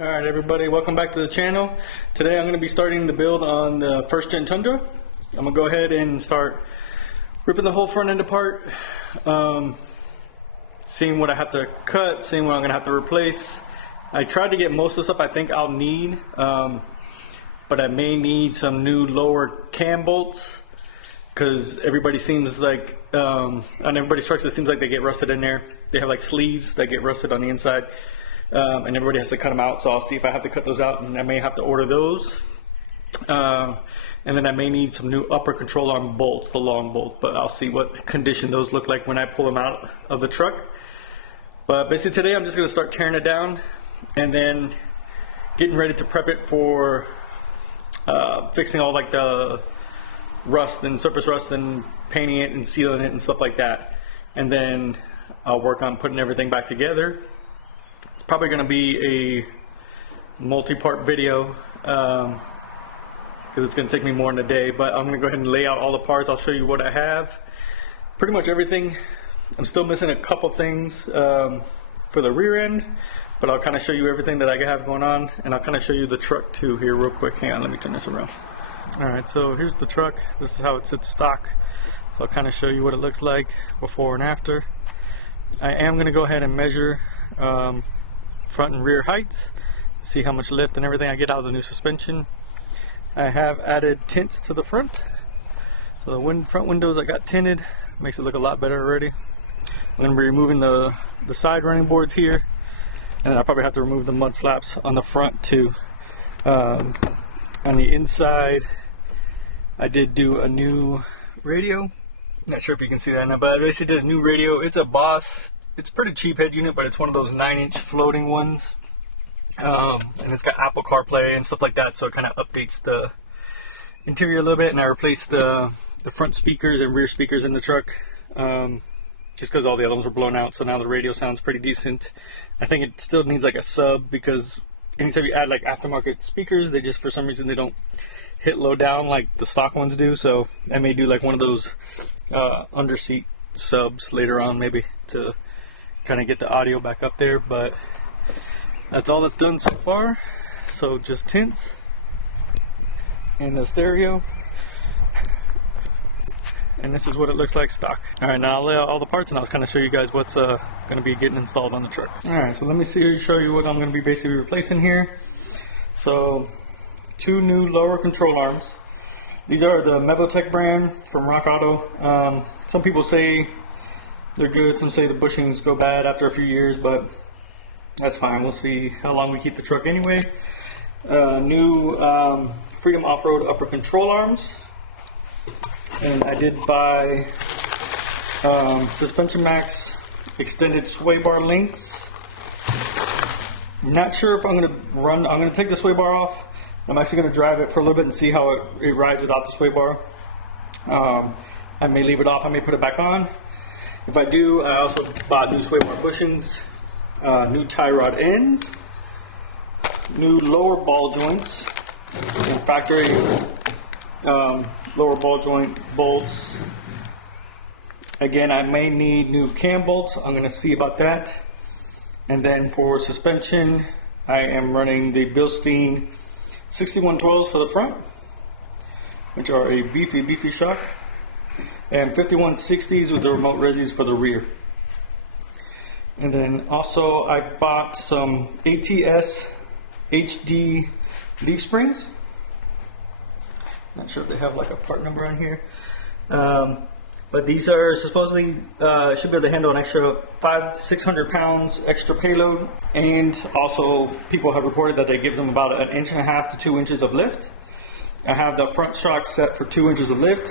Alright everybody, welcome back to the channel. Today I'm going to be starting the build on the first gen Tundra. I'm going to go ahead and start ripping the whole front end apart, seeing what I have to cut, seeing what I'm going to have to replace. I tried to get most of the stuff I think I'll need, but I may need some new lower cam bolts because everybody seems like, on everybody's trucks it seems like they get rusted in there. They have like sleeves that get rusted on the inside. And everybody has to cut them out, so I'll see if I have to cut those out, and I may have to order those. And then I may need some new upper control arm bolts, the long bolt, but I'll see what condition those look like when I pull them out of the truck. But basically today I'm just going to start tearing it down and then getting ready to prep it for fixing all like the rust and surface rust and painting it and sealing it and stuff like that. And then I'll work on putting everything back together. It's probably going to be a multi-part video because it's going to take me more than a day, but I'm going to go ahead and lay out all the parts. I'll show you what I have, pretty much everything. I'm still missing a couple things for the rear end, but I'll kind of show you everything that I have going on, and I'll kind of show you the truck too here real quick. Hang on, let me turn this around. Alright, so here's the truck. This is how it sits stock, so I'll kind of show you what it looks like before and after. I am going to go ahead and measure front and rear heights, see how much lift and everything I get out of the new suspension. I have added tints to the front, so the front windows I got tinted, makes it look a lot better already. I'm going to be removing the side running boards here, and then I'll probably have to remove the mud flaps on the front too. On the inside I did do a new radio. Not sure if you can see that now, but I basically did a new radio. It's a Boss. It's a pretty cheap head unit, but it's one of those 9-inch floating ones, and it's got Apple CarPlay and stuff like that, so it kind of updates the interior a little bit. And I replaced the front speakers and rear speakers in the truck, just because all the other ones were blown out, so now the radio sounds pretty decent. I think it still needs like a sub, because anytime you add like aftermarket speakers, they just, for some reason, they don't hit low down like the stock ones do, so I may do like one of those under seat subs later on, maybe, to kind of get the audio back up there. But that's all that's done so far. So just tints and the stereo, and this is what it looks like stock. Alright, now I'll lay out all the parts and I'll kind of show you guys what's going to be getting installed on the truck. Alright, so let me show you what I'm going to be basically replacing here. So 2 new lower control arms. These are the Mevotech brand from Rock Auto. Some people say they're good, some say the bushings go bad after a few years, but that's fine. We'll see how long we keep the truck anyway. New Freedom Off-Road upper control arms. And I did buy Suspension Max extended sway bar links. Not sure if I'm going to take the sway bar off. I'm actually going to drive it for a little bit and see how it rides without the sway bar. I may leave it off, I may put it back on. If I do, I also bought new sway bar bushings, new tie rod ends, new lower ball joints, and factory lower ball joint bolts. Again, I may need new cam bolts. I'm going to see about that. And then for suspension, I am running the Bilstein 6112s for the front, which are a beefy shock, and 5160s with the remote resis for the rear. And then also I bought some ATS HD leaf springs. Not sure if they have like a part number on here, but these are supposedly should be able to handle an extra 500 to 600 pounds extra payload, and also people have reported that it gives them about 1.5 inches to 2 inches of lift. I have the front shock set for 2 inches of lift,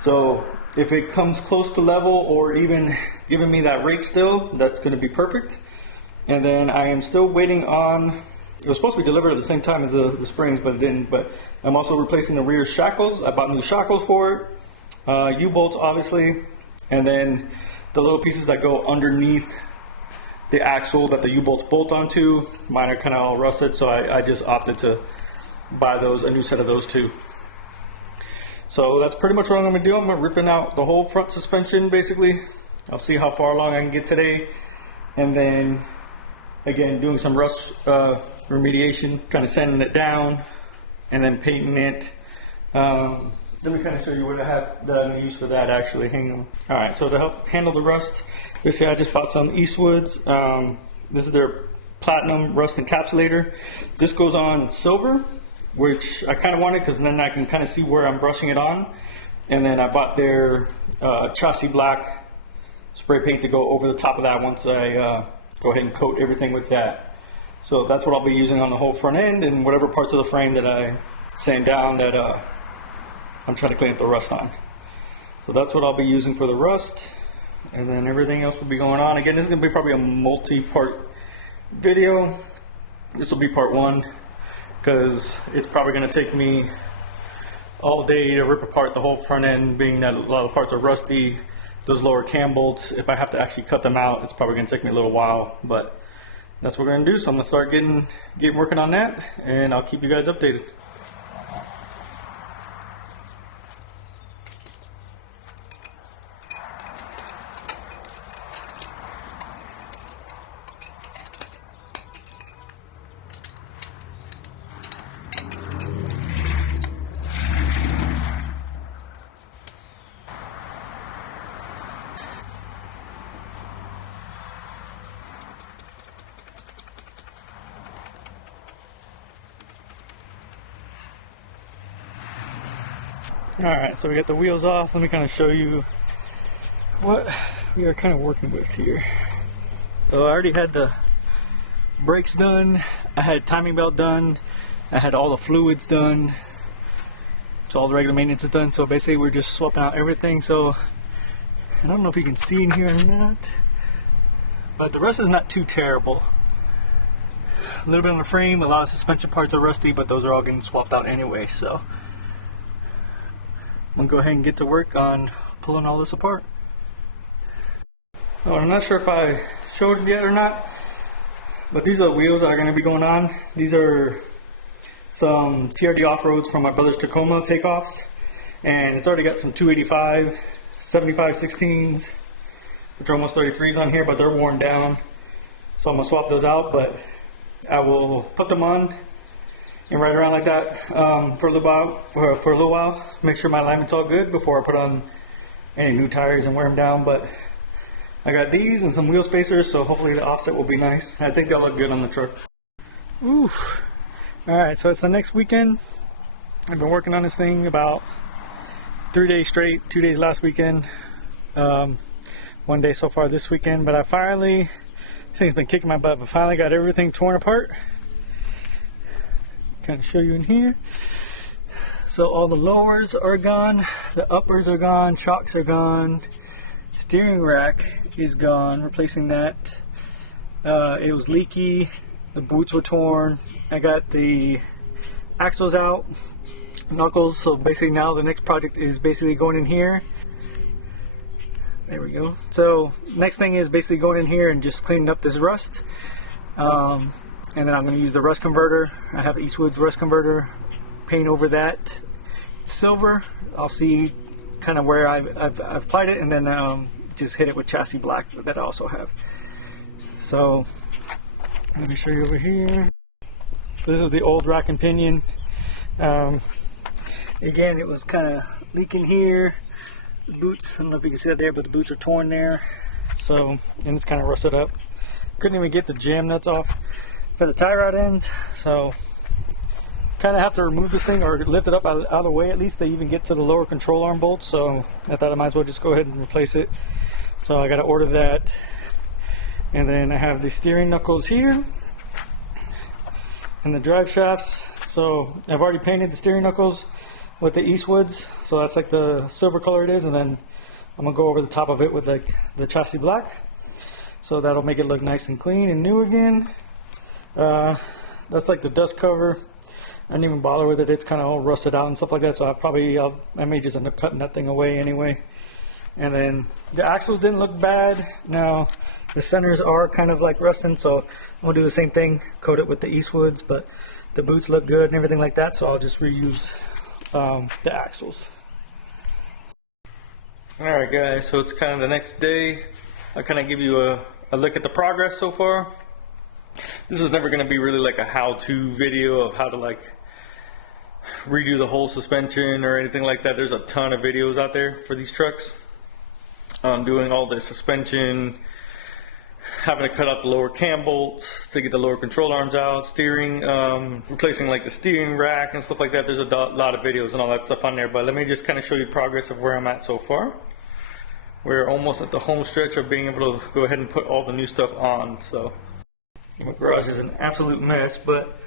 so if it comes close to level or even giving me that rake still, that's going to be perfect. And then I am still waiting on, it was supposed to be delivered at the same time as the springs, but it didn't. But I'm also replacing the rear shackles. I bought new shackles for it, U-bolts obviously, and then the little pieces that go underneath the axle that the U-bolts bolt onto. Mine are kind of all rusted, so I just opted to buy a new set of those too. So that's pretty much what I'm going to do. I'm ripping out the whole front suspension basically. I'll see how far along I can get today, and then again, doing some rust remediation, kind of sanding it down, and then painting it. Let me kind of show you what I have that I'm going to use for that actually. Hang on. All right, so to help handle the rust, basically I just bought some Eastwoods. This is their platinum rust encapsulator. This goes on silver, which I kind of wanted because then I can kind of see where I'm brushing it on. And then I bought their chassis black spray paint to go over the top of that once I go ahead and coat everything with that. So that's what I'll be using on the whole front end and whatever parts of the frame that I sand down that I'm trying to clean up the rust on. So that's what I'll be using for the rust, and then everything else will be going on. Again, this is going to be probably a multi-part video. This will be part one because it's probably going to take me all day to rip apart the whole front end, being that a lot of parts are rusty. Those lower cam bolts, if I have to actually cut them out, it's probably going to take me a little while, but that's what we're going to do. So I'm going to start getting working on that, and I'll keep you guys updated. Alright, so we got the wheels off. Let me kind of show you what we are kind of working with here. So I already had the brakes done, I had timing belt done, I had all the fluids done, so all the regular maintenance is done. So basically we're just swapping out everything. So I don't know if you can see in here or not, but the rust is not too terrible. A little bit on the frame, a lot of suspension parts are rusty, but those are all getting swapped out anyway. So I'm gonna go ahead and get to work on pulling all this apart. Oh, I'm not sure if I showed it yet or not, but these are the wheels that are going to be going on. These are some TRD off-roads from my brother's Tacoma takeoffs, and it's already got some 285, 75 16s, which are almost 33s on here, but they're worn down. So I'm gonna swap those out, but I will put them on and ride around like that for a little while, make sure my alignment's all good before I put on any new tires and wear them down. But I got these and some wheel spacers, so hopefully the offset will be nice. I think they'll look good on the truck. Oof. Alright, so it's the next weekend. I've been working on this thing about 3 days straight, 2 days last weekend, 1 day so far this weekend, but I finally, this thing's been kicking my butt, but finally got everything torn apart. Kind of show you in here. So all the lowers are gone, the uppers are gone, shocks are gone, steering rack is gone, replacing that. It was leaky, the boots were torn. I got the axles out, knuckles, so basically now the next project is basically going in here. There we go. So next thing is basically going in here and just cleaning up this rust. And then I'm going to use the rust converter. I have Eastwood's rust converter, paint over that silver. I'll see kind of where I've applied it, and then just hit it with chassis black that I also have. So let me show you over here. So this is the old rack and pinion. Again, it was kind of leaking here. The boots, I don't know if you can see that there, but the boots are torn there. So, and it's kind of rusted up. Couldn't even get the jam nuts off for the tie rod ends, so kind of have to remove this thing or lift it up out of the way at least to even get to the lower control arm bolts. So I thought I might as well just go ahead and replace it. So I got to order that, and then I have the steering knuckles here and the drive shafts. So I've already painted the steering knuckles with the Eastwoods, so that's like the silver color it is, and then I'm gonna go over the top of it with like the chassis black, so that'll make it look nice and clean and new again. That's like the dust cover. I didn't even bother with it. It's kind of all rusted out and stuff like that, so I may just end up cutting that thing away anyway. And then the axles didn't look bad. Now the centers are kind of like rusting, so I'm gonna do the same thing, coat it with the Eastwoods, but the boots look good and everything like that, so I'll just reuse the axles. Alright guys, so it's kind of the next day. I'll kind of give you a look at the progress so far. This was never going to be really like a how-to video of how to like redo the whole suspension or anything like that. There's a ton of videos out there for these trucks. Doing all the suspension, having to cut out the lower cam bolts to get the lower control arms out, steering, replacing like the steering rack and stuff like that. There's a lot of videos and all that stuff on there, but let me just kind of show you progress of where I'm at so far. We're almost at the home stretch of being able to go ahead and put all the new stuff on. So my garage is an absolute mess, but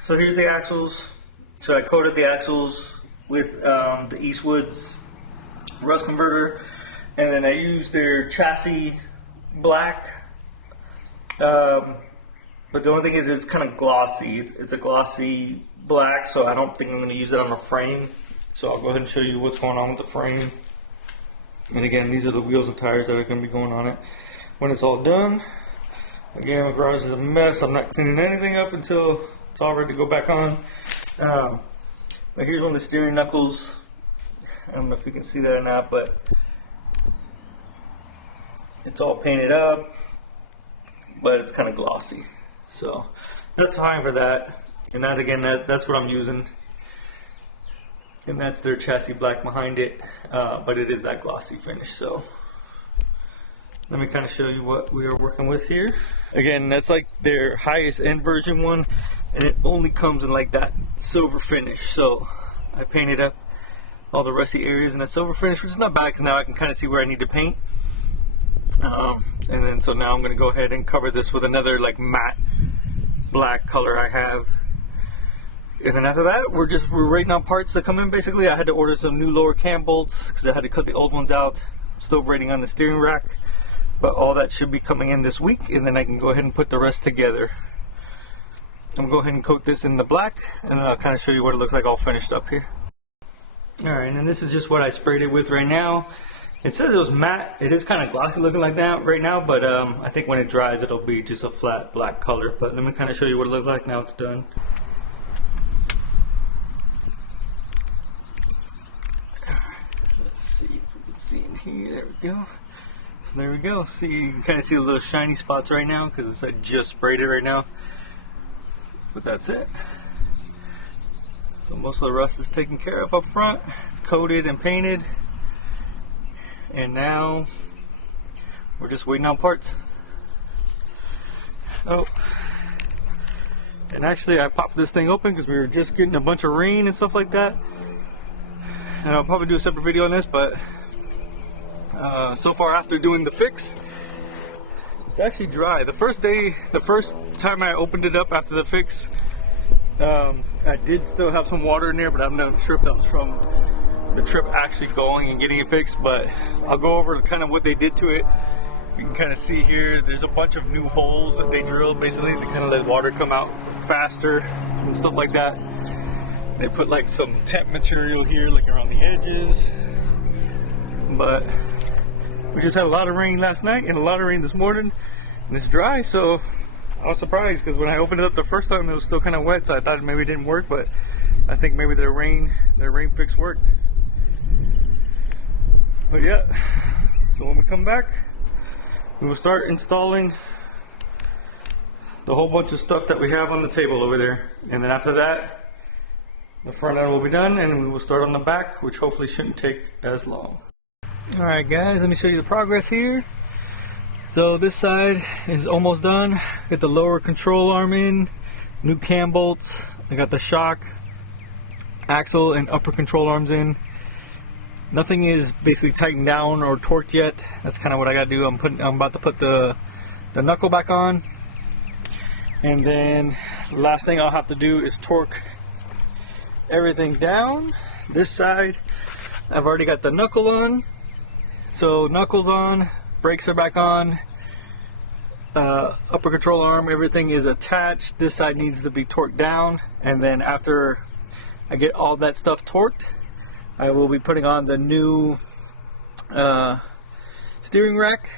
so here's the axles. So I coated the axles with the Eastwood's rust converter, and then I used their chassis black. But the only thing is it's kind of glossy. It's a glossy black, so I don't think I'm going to use it on the frame. So I'll go ahead and show you what's going on with the frame. And again, these are the wheels and tires that are going to be going on it when it's all done. Again, my garage is a mess. I'm not cleaning anything up until it's all ready to go back on. But here's one of the steering knuckles. I don't know if you can see that or not, but it's all painted up, but it's kind of glossy. So that's fine for that. And that, again, that's what I'm using. And that's their chassis black behind it, but it is that glossy finish. So let me kind of show you what we are working with here. Again, that's like their highest end version one, and it only comes in like that silver finish. So I painted up all the rusty areas in a silver finish, which is not bad because now I can kind of see where I need to paint. And then so now I'm going to go ahead and cover this with another like matte black color I have. And then after that, we're waiting on parts to come in. Basically, I had to order some new lower cam bolts because I had to cut the old ones out. Still waiting on the steering rack, but all that should be coming in this week, and then I can go ahead and put the rest together. I'm gonna go ahead and coat this in the black, and then I'll kind of show you what it looks like all finished up here. All right, and this is just what I sprayed it with right now. It says it was matte. It is kind of glossy looking like that right now, but I think when it dries, it'll be just a flat black color. But let me kind of show you what it looks like now it's done. Let's see if we can see in here. There we go. So there we go. See, you can kind of see the little shiny spots right now because I just sprayed it right now. But that's it. So most of the rust is taken care of up front. It's coated and painted. And now we're just waiting on parts. Oh. And actually I popped this thing open because we were just getting a bunch of rain and stuff like that. And I'll probably do a separate video on this, but so far after doing the fix, it's actually dry. The first time I opened it up after the fix, I did still have some water in there, but I'm not sure if that was from the trip actually going and getting it fixed. But I'll go over kind of what they did to it. You can kind of see here, there's a bunch of new holes that they drilled basically to kind of let water come out faster and stuff like that. They put like some temp material here, like around the edges. But we just had a lot of rain last night and a lot of rain this morning, and it's dry, so I was surprised because when I opened it up the first time it was still kind of wet, so I thought maybe it didn't work, but I think maybe their rain fix worked. But yeah, so when we come back, we will start installing the whole bunch of stuff that we have on the table over there, and then after that the front end will be done and we will start on the back, which hopefully shouldn't take as long. Alright guys, let me show you the progress here. So this side is almost done. Got the lower control arm in, new cam bolts. I got the shock, axle, and upper control arms in. Nothing is basically tightened down or torqued yet. That's kind of what I gotta do. I'm about to put the knuckle back on. And then the last thing I'll have to do is torque everything down. This side, I've already got the knuckle on. So knuckles on, brakes are back on, upper control arm, everything is attached. This side needs to be torqued down, and then after I get all that stuff torqued, I will be putting on the new steering rack,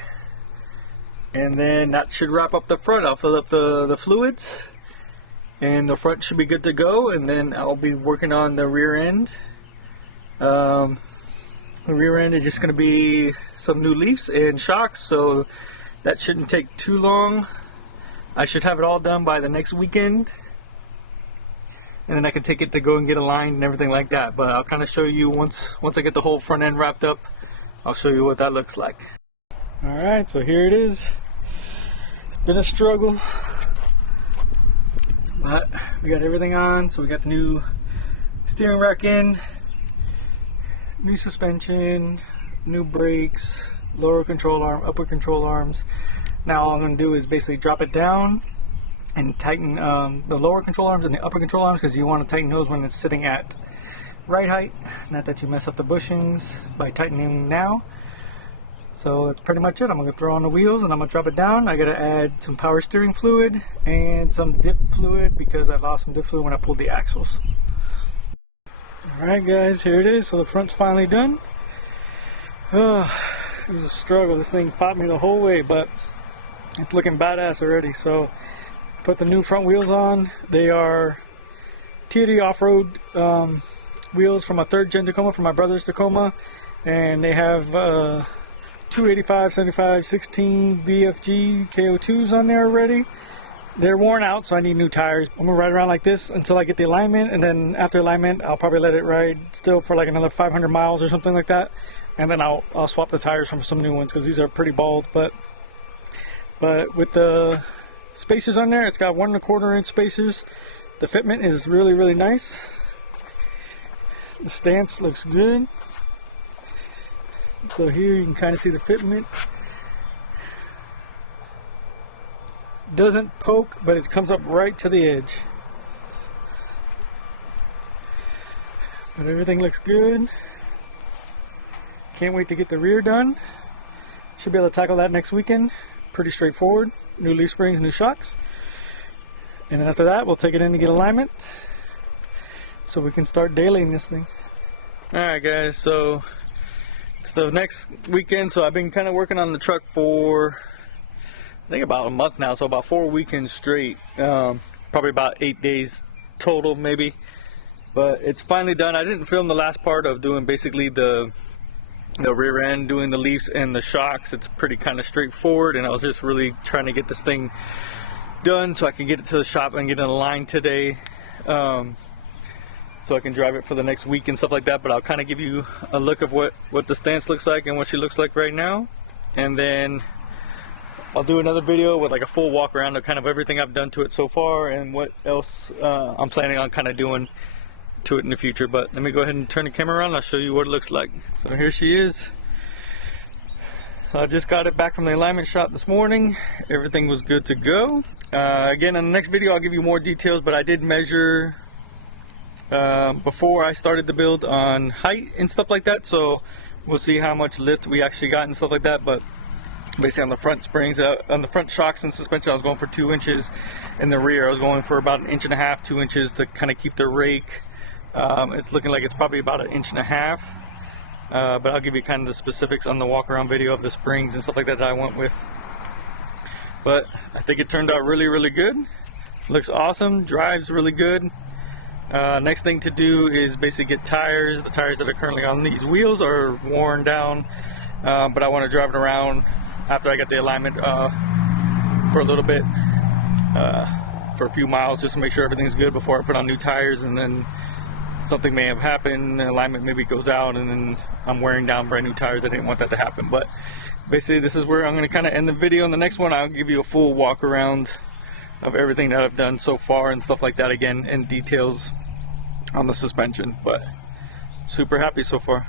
and then that should wrap up the front. I'll fill up the fluids, and the front should be good to go, and then I'll be working on the rear end. The rear end is just going to be some new leaves and shocks, so that shouldn't take too long. I should have it all done by the next weekend, and then I can take it to go and get aligned and everything like that. But I'll kind of show you once I get the whole front end wrapped up. I'll show you what that looks like. All right, so here it is. It's been a struggle, but we got everything on. So we got the new steering rack in, new suspension, new brakes, lower control arm, upper control arms. Now all I'm going to do is basically drop it down and tighten the lower control arms and the upper control arms, because you want to tighten those when it's sitting at right height, not that you mess up the bushings by tightening now. So that's pretty much it. I'm going to throw on the wheels and I'm going to drop it down. I got to add some power steering fluid and some diff fluid because I lost some diff fluid when I pulled the axles. Alright guys, here it is. So the front's finally done. It was a struggle. This thing fought me the whole way, but it's looking badass already. So put the new front wheels on. They are TD off-road wheels from a 3rd gen Tacoma, from my brother's Tacoma, and they have 285, 75, 16 BFG KO2s on there already. They're worn out, so I need new tires. I'm gonna ride around like this until I get the alignment, and then after alignment I'll probably let it ride still for like another 500 miles or something like that, and then I'll swap the tires from some new ones because these are pretty bald. But with the spacers on there, it's got 1 1/4 inch spacers. The fitment is really nice. The stance looks good. So here you can kind of see the fitment. Doesn't poke, but it comes up right to the edge. But everything looks good. Can't wait to get the rear done. Should be able to tackle that next weekend. Pretty straightforward. New leaf springs, new shocks. And then after that, we'll take it in to get alignment so we can start dailying this thing. Alright guys, so it's the next weekend. So I've been kind of working on the truck for I think about a month now, so about 4 weekends straight. Probably about 8 days total maybe. But it's finally done. I didn't film the last part of doing basically the rear end, doing the leaves and the shocks. It's pretty kind of straightforward, and I was just really trying to get this thing done so I can get it to the shop and get it aligned today, so I can drive it for the next week and stuff like that. But I'll kind of give you a look of what the stance looks like and what she looks like right now, and then I'll do another video with like a full walk around of kind of everything I've done to it so far and what else I'm planning on kind of doing to it in the future. But let me go ahead and turn the camera around and I'll show you what it looks like. So here she is. I just got it back from the alignment shop this morning. Everything was good to go. Again, in the next video I'll give you more details, but I did measure before I started the build on height and stuff like that, so we'll see how much lift we actually got and stuff like that. But basically on the front springs, on the front shocks and suspension, I was going for 2 inches. In the rear I was going for about 1.5 inches, 2 inches to kind of keep the rake. It's looking like it's probably about 1.5 inches, but I'll give you kind of the specifics on the walk around video of the springs and stuff like that I went with. But I think it turned out really good. Looks awesome, drives really good. Next thing to do is basically get tires. The tires that are currently on these wheels are worn down, but I want to drive it around after I get the alignment for a little bit, for a few miles, just to make sure everything's good before I put on new tires. And then something may have happened, the alignment maybe goes out, and then I'm wearing down brand new tires. I didn't want that to happen. But basically this is where I'm going to kind of end the video. In the next one I'll give you a full walk around of everything that I've done so far and stuff like that, again, and details on the suspension. But super happy so far.